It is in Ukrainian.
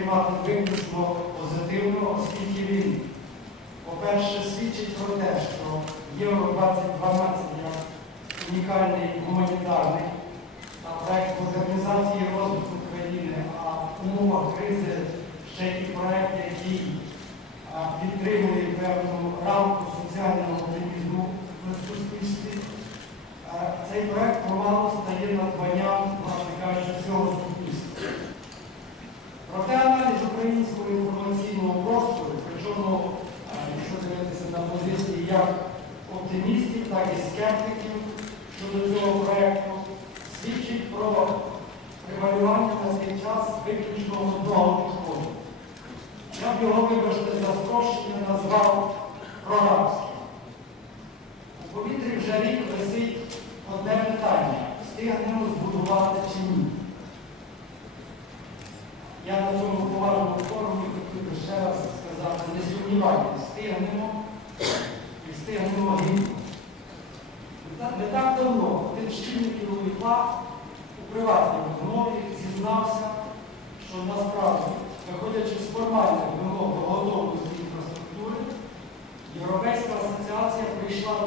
сприймати виключно позитивно, оскільки він, по-перше, свідчить про те, що Євро 2012 як унікальний гуманітарний а проект модернізації і розвитку країни, а в умовах кризи ще й проект, який підтримує певну рамку соціального оптимізму в суспільстві. Цей проект як оптимістів, так і скептиків щодо цього проекту, свідчить про превалювання на цей час виключно одного підходу. Я б його, вибачте, за спрощення назвав прорабським. У повітрі вже рік висить одне питання, встигнемо збудувати чи ні. Я на цьому поважному форумі хотів ще раз сказати, не сумнівайтесь, встигнемо і встигнемо гідно. Не так давно один з чинників УЄФА у приватній розмові зізнався, що насправді, виходячи з формальних вимог до готовності інфраструктури, Європейська асоціація прийшла до